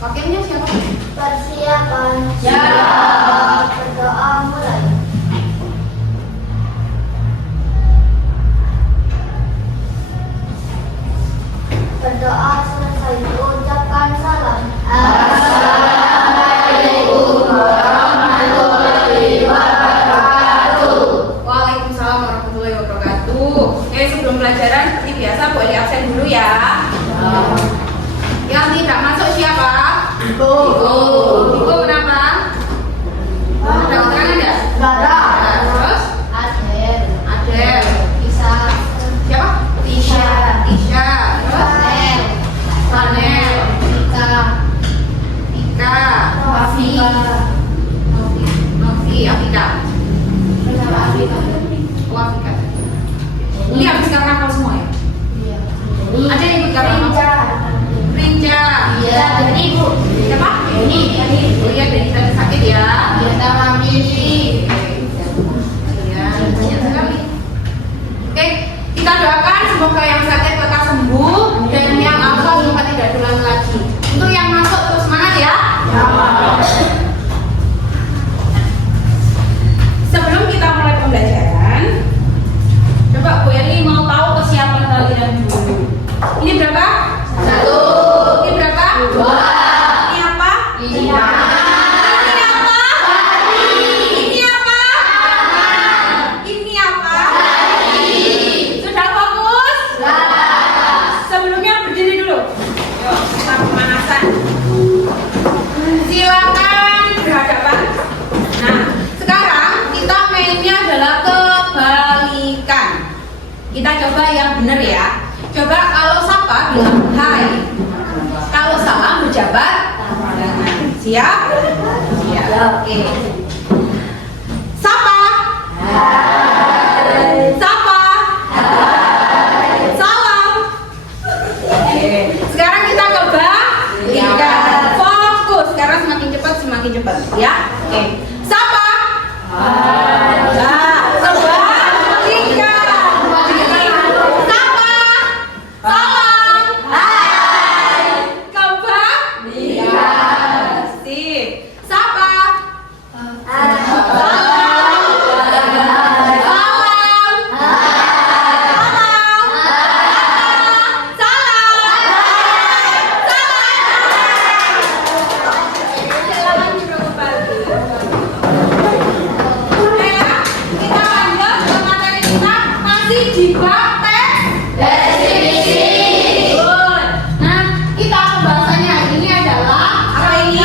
Wakilnya siapa? Persiapan. Ya. Berdoa mulai. Berdoa selesai, ucapkan salam. Assalamualaikum warahmatullahi wabarakatuh. Waalaikumsalam warahmatullahi wabarakatuh. Oke, sebelum pelajaran seperti biasa Bu Eli absen dulu ya. Yang tidak masuk siapa? Ibu. Ibu kenapa? Ada keterangan ya? Nggak ada. Terus? Adel. Adel. Bisa. Siapa? Tisha. Tisha. Terus? Nel. Panel. Ika. Ika. Novi. Novi. Afika. Afika. Afika. Ini habis karena hafal semua ya? Iya. Ada yang ikut karena Rinca. Rinca. Iya, jadi Bu. Siapa? Ini. Oh iya, Deni tadi sakit ya. Iya, sama Mimi. Ya, banyak sekali. Oke, kita doakan semoga yang sakit lekas sembuh dan yang hafal semoga tidak diulang lagi. Untuk yang masuk terus semangat ya. Sebelum kita mulai pembelajaran, coba Bu Eli mau tahu kesiapan kalian dulu. Ini berapa? 1. Ini berapa? 2. Ini apa? 5. Ini apa? Ini apa? Ini apa? Sudah fokus? Sebelumnya berdiri dulu. Yuk, kita pemanasan. Silakan berhadapan. Nah, sekarang kita mainnya adalah kebalikan. Kita coba yang benar ya. Coba kalau sapa bilang hai. Kalau salam berjabat tangan. Siap? Siap. Oke. Sapa. Sapa. Salam. Oke. Sekarang kita coba lihat fokus. Sekarang semakin cepat ya. Oke. Sapa. Nah, kebalikan. Sapa. Salam. Hai. Kebalikan. Sip. Sapa. Di bab definisi. Good. Nah, kita pembahasannya hari ini adalah apa ini?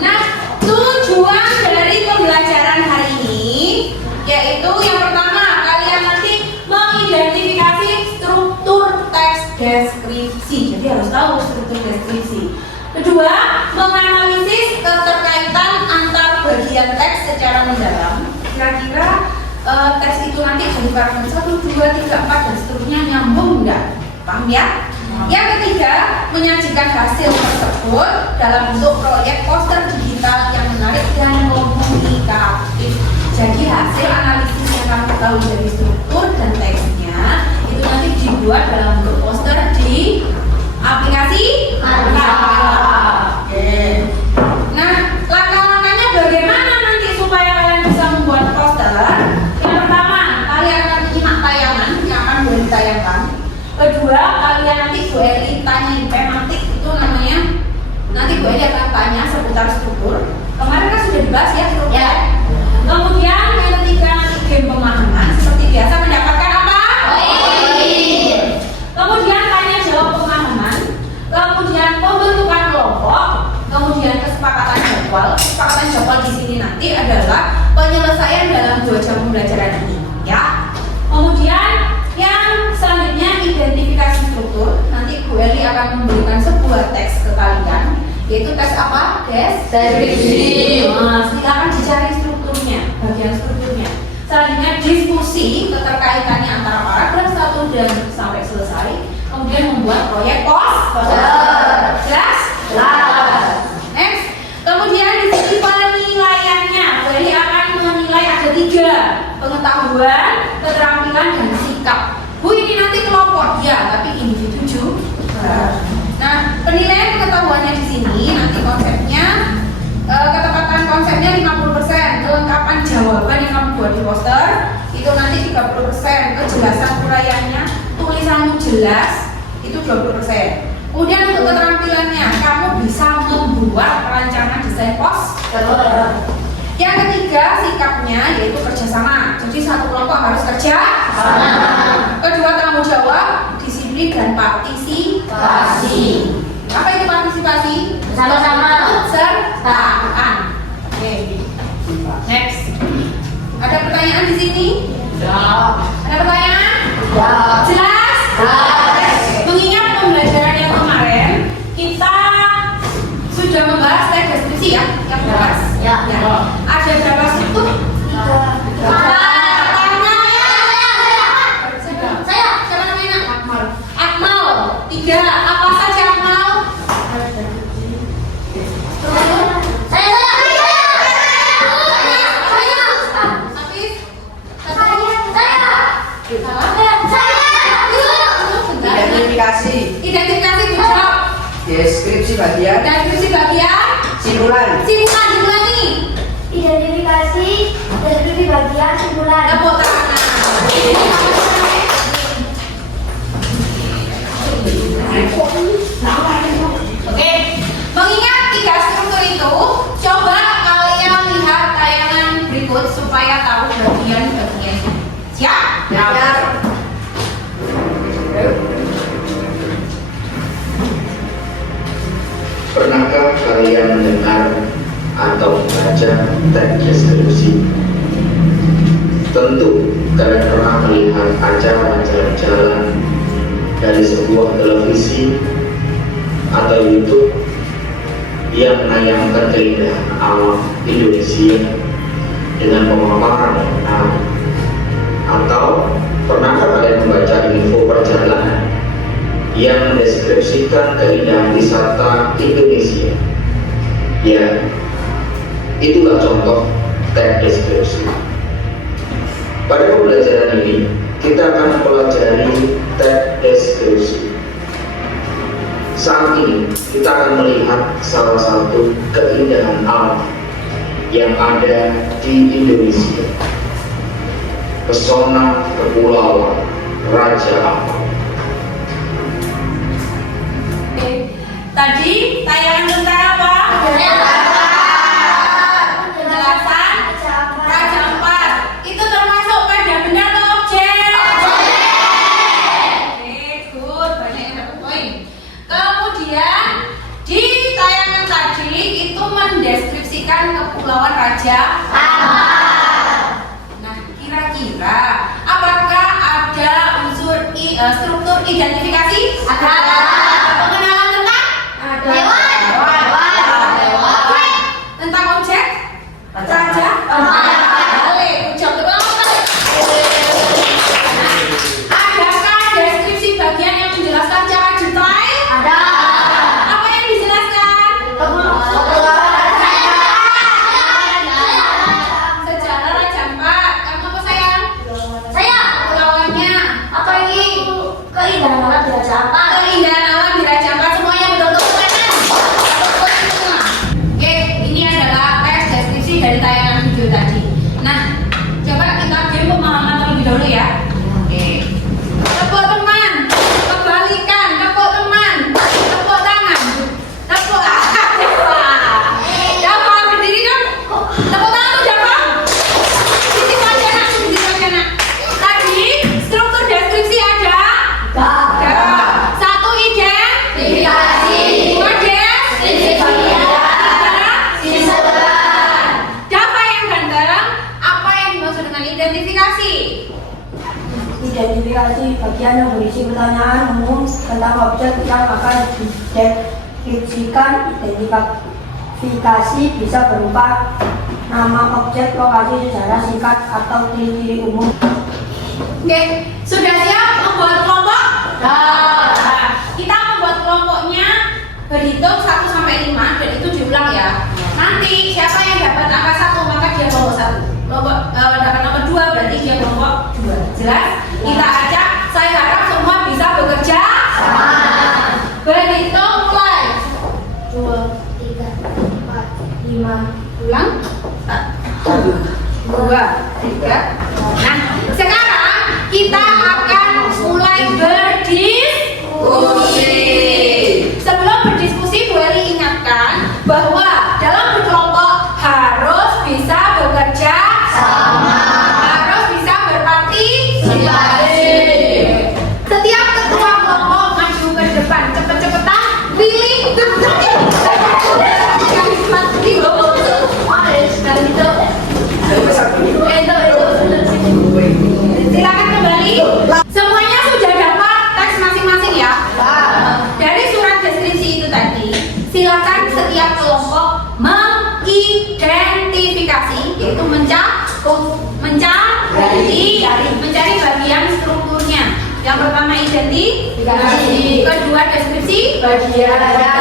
Nah, tujuan dari pembelajaran hari ini yaitu yang pertama kalian nanti mengidentifikasi struktur teks deskripsi. Jadi harus tahu struktur deskripsi. Kedua, menganalisis keterkaitan antar bagian teks secara mendalam. Kira-kira teks itu nanti jadi paragraf 1, 2, 3, 4 dan seterusnya nyambung enggak? Paham ya? Yang ketiga, menyajikan hasil tersebut dalam bentuk proyek poster digital yang menarik dan komunikatif. Jadi hasil analisis yang kamu tahu dari struktur dan teksnya itu nanti dibuat dalam bentuk poster di aplikasi Canva. Oke. Nah, langkah-langkahnya bagaimana nanti supaya kalian bisa membuat poster? Yang pertama, kalian akan menyimak tayangan yang akan boleh ditayangkan. Kedua, kalian nanti Bu Eli tanyain tematik itu namanya. Nanti Bu Eli akan tanya seputar struktur. Kemarin kan sudah dibahas ya struktur. Ya. Kemudian yang ketiga nanti game pemahaman. Seperti biasa mendapatkan apa? Kemudian tanya jawab pemahaman. Kemudian pembentukan kelompok. Kemudian kesepakatan jadwal. Kesepakatan jadwal di sini nanti adalah penyelesaian dalam 2 jam pembelajaran ini, ya. Kemudian yang selanjutnya identifikasi struktur. Nanti Bu Eli akan memberikan sebuah teks ke kalian, yaitu teks apa? Deskripsi. Nah, silakan dicari strukturnya, bagian strukturnya. Selanjutnya diskusi keterkaitannya antara paragraf 1 dan sampai selesai. Kemudian membuat proyek poster. Jelas? Next. Kemudian di sini penilaiannya. Bu Eli akan menilai ada 3: pengetahuan, keterampilan, dan sikap. Bu, ini nanti kelompok ya, tapi individu 20%, kejelasan uraiannya, tulisanmu jelas, itu 20%. Kemudian untuk keterampilannya, kamu bisa membuat rancangan desain poster. Yang ketiga, sikapnya yaitu kerjasama. Jadi satu kelompok harus kerja sama. Kedua, tanggung jawab, disiplin dan partisipasi. Apa itu partisipasi? Sama-sama. Sertaan. Oke. Next. Ada pertanyaan di sini? Ada pertanyaan? Jelas? Mengingat pembelajaran yang kemarin, kita sudah membahas teks deskripsi ya, yang bahas. Ya. Ada berapa struktur? Saya. Siapa namanya? Akmal. 3. Apa saja Akmal? Identifikasi jawab. Deskripsi bagian Deskripsi bagian. simpulan. Diulangi. Identifikasi deskripsi bagian simpulan. Tepuk tangan. Oke, mengingat 3 struktur itu, coba kalian lihat tayangan berikut supaya tahu bagian-bagiannya. Siap? Siap. Pernahkah kalian mendengar atau membaca teks deskripsi? Tentu kalian pernah melihat acara jalan-jalan dari sebuah televisi atau YouTube yang menayangkan keindahan alam Indonesia dengan pemaparan yang menarik. Atau pernahkah kalian membaca info perjalanan yang mendeskripsikan keindahan wisata Indonesia? Ya, itulah contoh teks deskripsi. Pada pembelajaran ini, kita akan mempelajari teks deskripsi. Saat ini, kita akan melihat salah satu keindahan alam yang ada di Indonesia. Pesona Kepulauan Raja Ampat. Tadi tayangan tentang apa? Penjelasan Raja Ampat. Itu termasuk pada benda atau objek? Oke, good. Banyak yang dapat poin. Kemudian di tayangan tadi itu mendeskripsikan Kepulauan Raja Ampat. Nah, kira-kira apakah ada unsur struktur identifikasi? Ada. Pengenalan tentang? Tentang objek? Raja? Boleh, ucap terbang. Adakah deskripsi bagian yang menjelaskan cara detail? Ada. Apa yang dijelaskan? Sejarah Raja Ampat. Kamu apa sayang? Kepulauannya. Apa ini? Keindahan alam di Raja Ampat. Keindahan alam di Raja Ampat. Semuanya betul-betul kanan. Oke, ini adalah teks deskripsi dari tayangan video tadi. Nah, coba kita game pemahaman terlebih dahulu ya. Oke. Tepuk teman, kebalikan, tepuk teman, tepuk tangan, tepuk Java berdiri dong. Tepuk tangan tuh Java. Titik aja nak, titik aja nak. Tadi struktur deskripsi ada. Satu identifikasi. Dua Java yang ganteng, apa yang dimaksud dengan identifikasi? Identifikasi bagian yang berisi pertanyaan umum tentang objek yang akan dideskripsikan. Identifikasi bisa berupa nama objek, lokasi, sejarah singkat, atau ciri-ciri umum. Oke, sudah siap membuat kelompok? Kita membuat kelompoknya berhitung 1 sampai 5 dan itu diulang ya. Nanti siapa yang dapat angka 1 maka dia kelompok 1. Kelompok dapat nomor 2 berarti dia kelompok 2. Jelas? Kita ajak, saya harap semua bisa bekerja sama. Berhitung mulai. 2, 3, 4, 5. Ulang. 1, 2, 3. Nah, sekarang Yang pertama identifikasi, kedua deskripsi Bagian.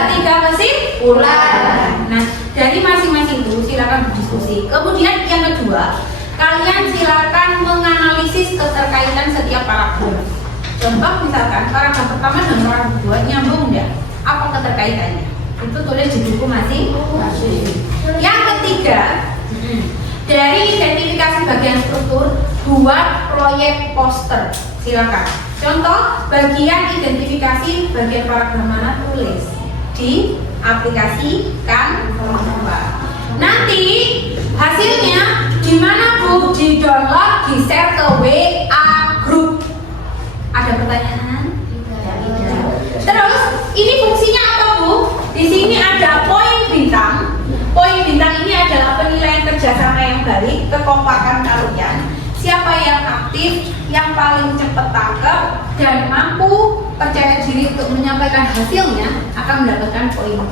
ketiga kesimpulan. Nah, dari masing-masing itu silakan berdiskusi. Kemudian yang kedua, kalian silakan menganalisis keterkaitan setiap paragraf. Contoh misalkan paragraf pertama dan paragraf kedua nyambung enggak? Apa keterkaitannya? Itu tulis di buku masing-masing. Yang ketiga, dari identifikasi bagian struktur, buat proyek poster. Silakan. Contoh bagian identifikasi bagian paragraf mana, tulis di aplikasi Canva. Nanti hasilnya gimana Bu? Di download, di share ke WA group. Ada pertanyaan? Terus ini fungsinya apa Bu? Di sini ada poin bintang. Poin bintang ini adalah penilaian kerjasama yang baik, kekompakan kalian. Siapa yang aktif, yang paling cepat tangkap dan mampu percaya diri untuk menyampaikan hasilnya akan mendapatkan poin.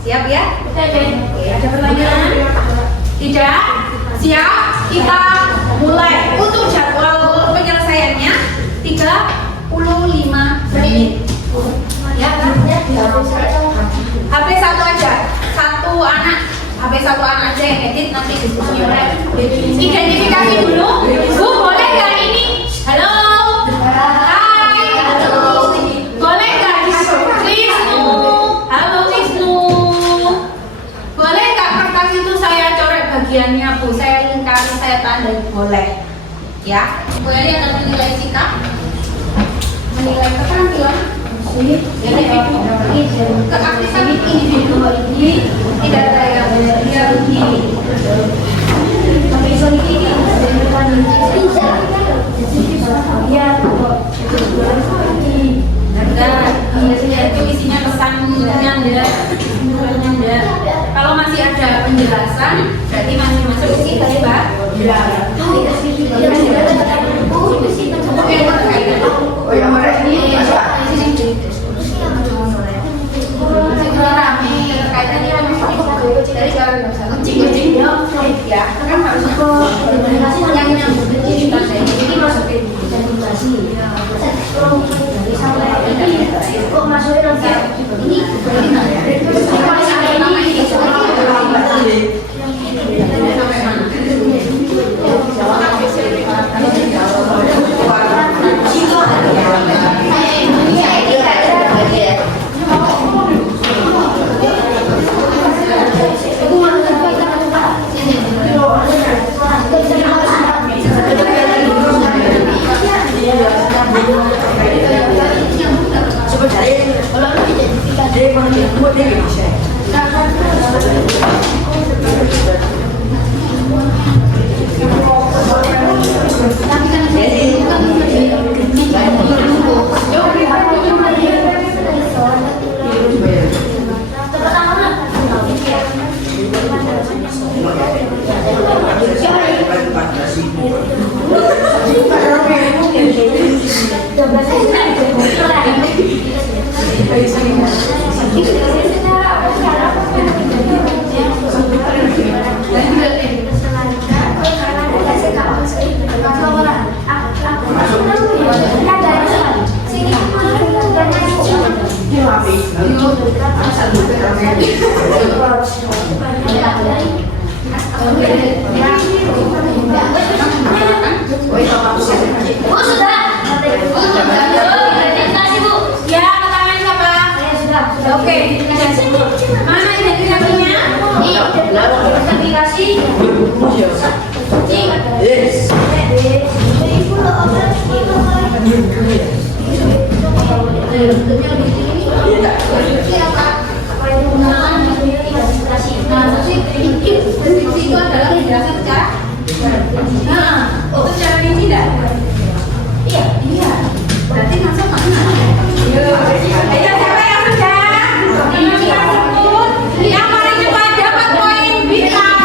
Siap ya? Oke, ada pertanyaan? Tidak? Siap? Kita mulai. Untuk jadwal penyelesaiannya 35 menit. Ya, HP satu aja, HP satu anak aja yang edit, nanti diskusinya. Identifikasi dulu. Bu, boleh nggak ini? Halo. Hai. Boleh nggak Wisnu? Halo Wisnu. Boleh nggak kertas itu saya coret bagiannya Bu? Saya lingkari, saya tandai. Boleh. Ya. Kemudian akan menilai sikap, menilai keterampilan, keaktifan individu, tidak ada yang dirugi. Itu isinya pesannya enggak. Kalau masih ada penjelasan, berarti masih masuk isi tadi Pak. Oh yang mana ini? Ya, kan harus yang ini masukin kok masukin itu adalah penjelasan secara secara rinci tidak? Iya. Berarti masuk mana? Ayo siapa yang sudah? Yang paling cepat dapat poin bintang.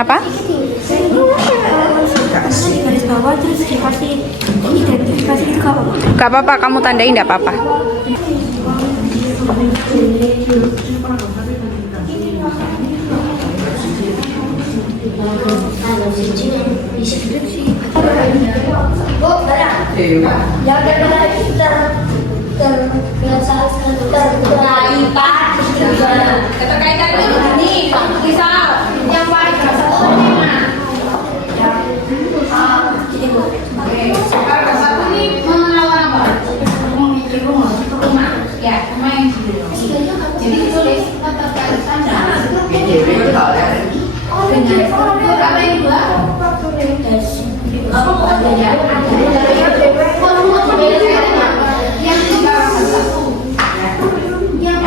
Kenapa? Di garis bawah terus dikasih identifikasi itu gak apa-apa. Gak apa-apa, kamu tandai nggak apa-apa. Bu, barang. Yang Keterkaitan itu begini, misal yang paling berasa itu Paragraf 1 ini melawan apa? Memiliki rumah, ya, rumah yang jadi ditulis keterkaitan dengan struktur apa yang dua? Apa pokoknya yang tiga satu yang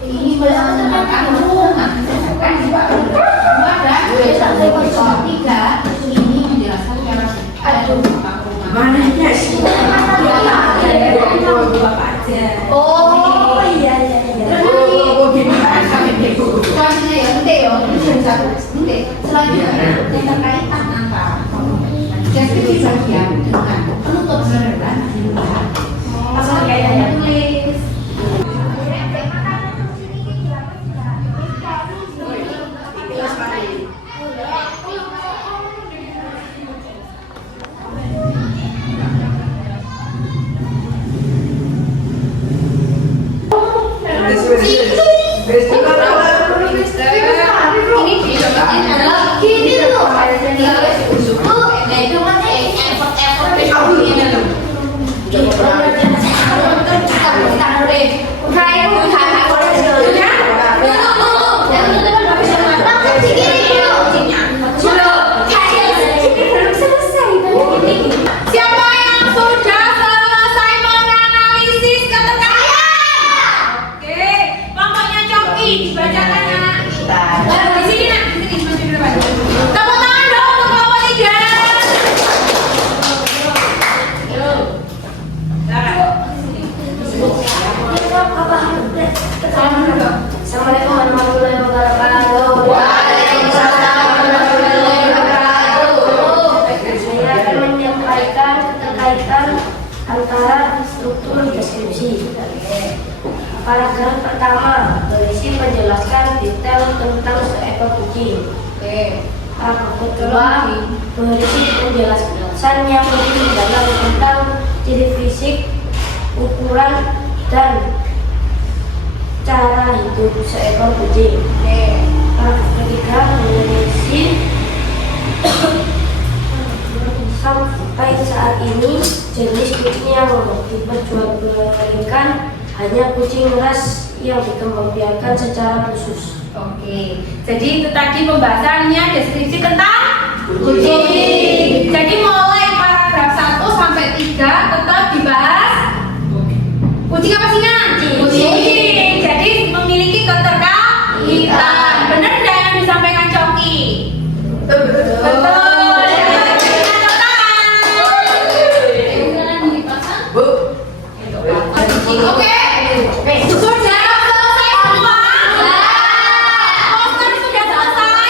ini menambahkan rumah kan juga ada tiga ini menjelaskan cara ada rumah Mananya sih? Oh iya. Selanjutnya ya, selanjutnya yang terkaitan antara deskripsi bagian dengan penutup sederhana pasal kaitannya tulis. Ini dicobain adalah gini loh. Siapa yang sudah selesai menganalisis keterkaitan? Oke, kelompoknya Coki dibacakan ya. Di sini nak, di sini maju ke depan. Tepuk tangan dong untuk kelompok 3. Assalamualaikum warahmatullahi wabarakatuh. Waalaikumsalam warahmatullahi wabarakatuh. Saya akan menyampaikan keterkaitan antara struktur deskripsi. Paragraf pertama berisi menjelaskan detail tentang seekor kucing. Paragraf kedua berisi penjelasan yang lebih mendalam tentang ciri fisik, ukuran, dan cara hidup seekor kucing. Paragraf ketiga berisi sampai saat ini jenis kucing yang diperjualbelikan hanya kucing ras yang dikembangbiakan secara khusus. Oke, jadi itu tadi pembahasannya deskripsi tentang kucing. Jadi mulai paragraf 1 sampai 3 tetap dibahas kucing apa sih Nan? Kucing. Jadi memiliki keterkaitan. Benar tidak yang disampaikan Coki? Betul. Oke. Sudah selesai semua? Poster sudah selesai?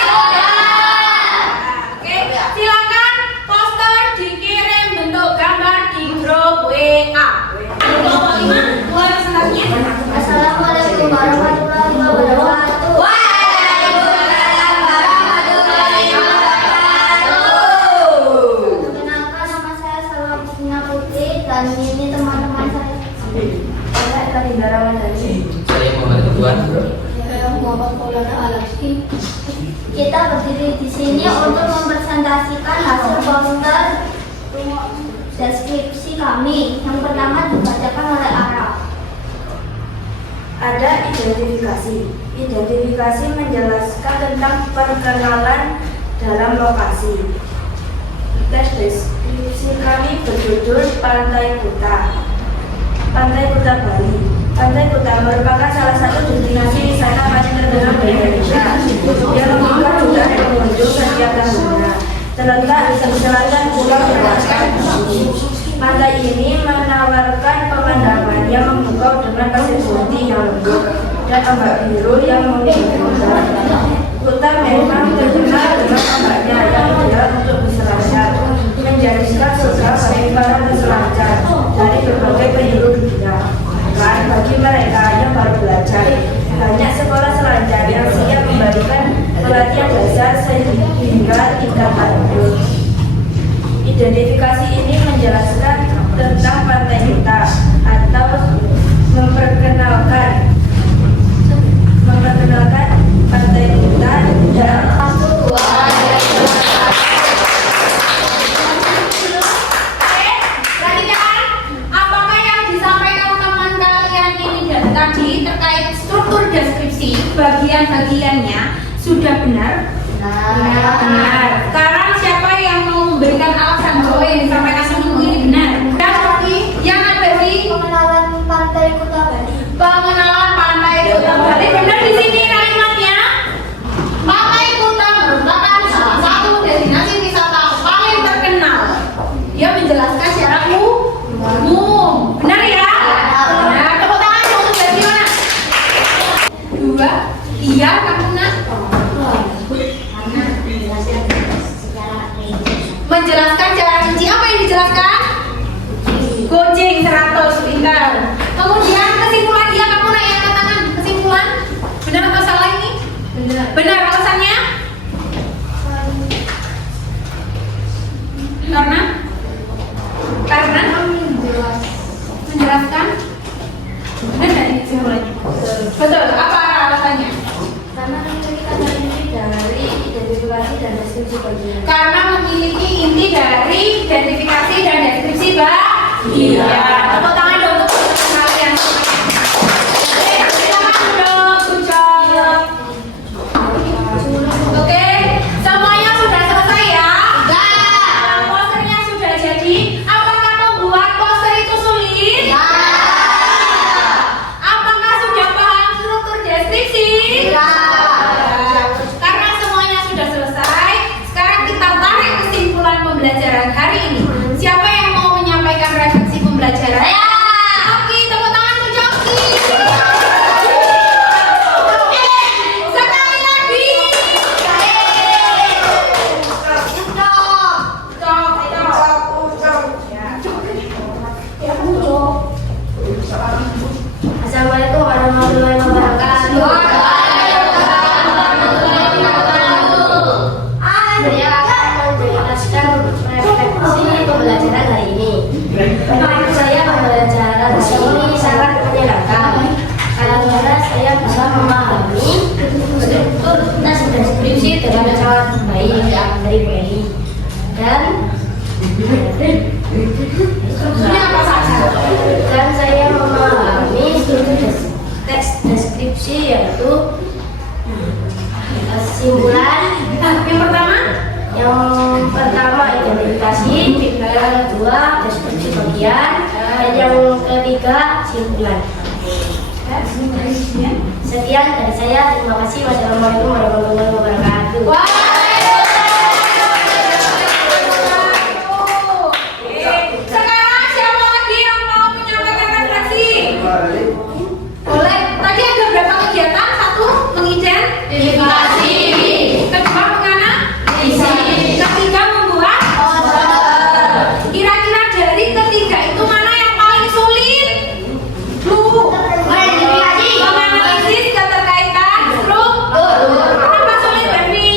Oke, silakan poster dikirim bentuk gambar di grup WA. Kelompok 5, mulai presentasinya. Assalamualaikum warahmatullahi wabarakatuh. Waalaikumsalam warahmatullahi wabarakatuh. Perkenalkan, nama saya Salamina Putri dan ini teman-teman saya. Saya tadi darangan dari Saya Muhammad Ridwan. Saya Muhammad Maulana Alaski. Kita berdiri di sini untuk mempresentasikan hasil poster deskripsi kami. Yang pertama dibacakan oleh Ara. ada identifikasi. Identifikasi menjelaskan tentang perkenalan dalam lokasi. Teks deskripsi kami berjudul Pantai Kuta. Pantai Kuta Bali. Pantai Kuta merupakan salah satu destinasi wisata paling terkenal di Indonesia yang membuka jutaan pengunjung setiap tahunnya. Terletak di selatan Pulau Dewata. Pantai ini menawarkan pemandangan yang memukau dengan pasir putih yang lembut dan ombak biru yang menggembira. Kuta memang terkenal dengan ombaknya yang ideal untuk berselancar, menjadikan surga bagi para peselancar dari berbagai penjuru dunia. Kan bagi mereka yang baru belajar, banyak sekolah selancar yang siap memberikan pelatihan dasar sehingga tingkat lanjut. Identifikasi ini menjelaskan tentang Pantai Kuta atau memperkenalkan Pantai Kuta dan Perhatikan, apakah yang disampaikan teman kalian ini dan tadi terkait struktur deskripsi bagian-bagiannya sudah benar? Benar. Sekarang siapa yang mau memberikan alasan bahwa yang disampaikan seminggu ini benar? Dan lagi yang ada di Pengenalan Pantai Kuta Bali. pengenalan Pantai Kuta Bali. Benar di sini kalimatnya. Pantai Kuta merupakan salah satu destinasi wisata paling terkenal. Dia menjelaskan secara umum. Benar ya? Benar. Tepuk tangan untuk dari mana? Dua. Iya, kamu nak. Menjelaskan secara rinci. Apa yang dijelaskan? Gojeng 100, pintar. Kemudian kesimpulan dia, kamu nak yang angkat tangan. Kesimpulan, benar atau salah ini? Benar. Benar, alasannya? Karena menjelaskan. Benar ini kesimpulannya. Betul. Apa alasannya? karena kita terdiri dari identifikasi dan deskripsi bagian. Karena memiliki inti dari identifikasi dan deskripsi bagian. Tepuk tangan dong untuk kalian. Silakan dong, good job. Oke, semuanya sudah selesai ya? Sudah. Posternya sudah jadi. Apakah membuat poster itu sulit? Ya. Apakah sudah paham struktur deskripsi? Ya. Karena semuanya sudah selesai, sekarang kita tarik kesimpulan pembelajaran hari ini. Siapa yang mau menyampaikan refleksi pembelajaran? Ya. Oke, tepuk tangan untuk Joki. Sekali lagi. Assalamualaikum warahmatullahi wabarakatuh. Saya akan menjelaskan refleksi pembelajaran hari ini. Menurut saya pembelajaran hari ini sangat menyenangkan karena saya bisa memahami struktur tes deskripsi dengan sangat baik dari Bu Eli. Dan Strukturnya apa saja? dan saya memahami struktur teks deskripsi yaitu kesimpulan. Yang pertama identifikasi, yang kedua deskripsi bagian, dan yang ketiga simpulan. Sekian dari saya, terima kasih. Wassalamualaikum warahmatullahi wabarakatuh. Sekarang siapa lagi yang mau menyampaikan refleksi? Boleh. Tadi ada berapa kegiatan? Satu, mengidentifikasi. Kedua, mengenal isi. Ketiga, membuat poster. Kira-kira dari ketiga itu mana yang paling sulit? Menganalisis keterkaitan struktur. Kenapa sulit, Bermi?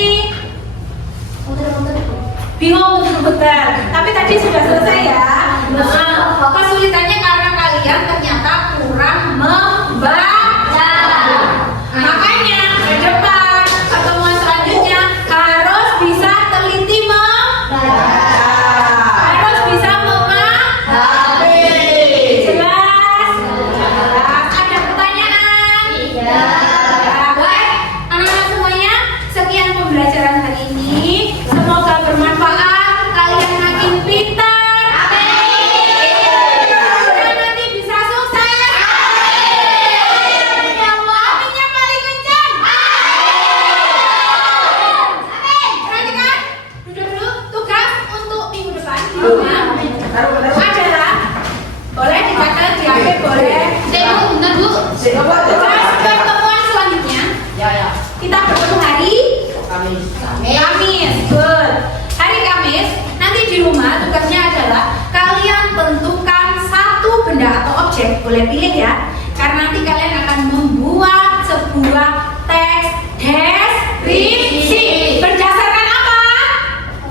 boleh pilih ya. Karena nanti kalian akan membuat sebuah teks deskripsi berdasarkan apa?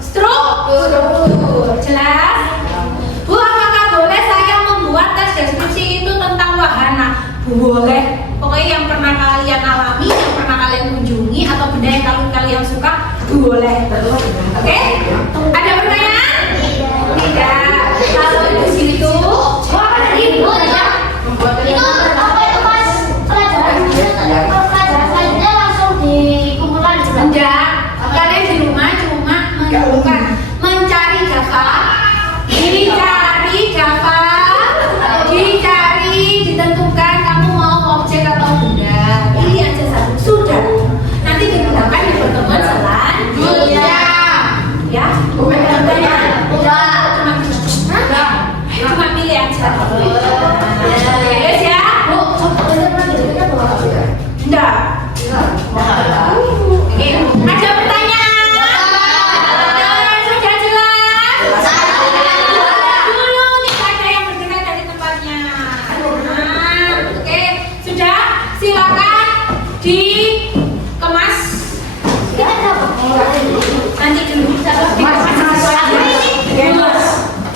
Struktur. Jelas? Bu, apakah boleh saya membuat teks deskripsi itu tentang wahana? Boleh. Pokoknya yang pernah kalian alami, yang pernah kalian kunjungi, atau benda yang kalian suka, boleh. Oke? Ada pertanyaan? Tidak. Kalau di situ, Itu apa itu Mas? Pelajaran selanjutnya langsung dikumpulkan di belakang. enggak. Kalian di rumah cuma melakukan mencari Java, dicari, ditentukan kamu mau objek atau benda. Pilih aja satu. Sudah. Nanti digunakan di pertemuan selanjutnya. Ya? Ada pertanyaan? Cuma pilih aja. Yes ya? Enggak. Oke. Ada pertanyaan? Sudah jelas? Dulu tidak ada yang bergerak dari tempatnya. Oke, sudah. Silakan dikemas. Nanti dulu. Dikemas sesuatu. Dikemas.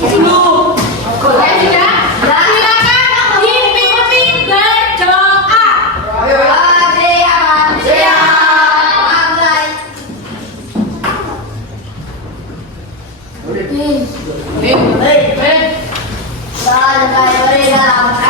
Di sini. Oke, sudah. Silakan dipimpin berdoa. Hei.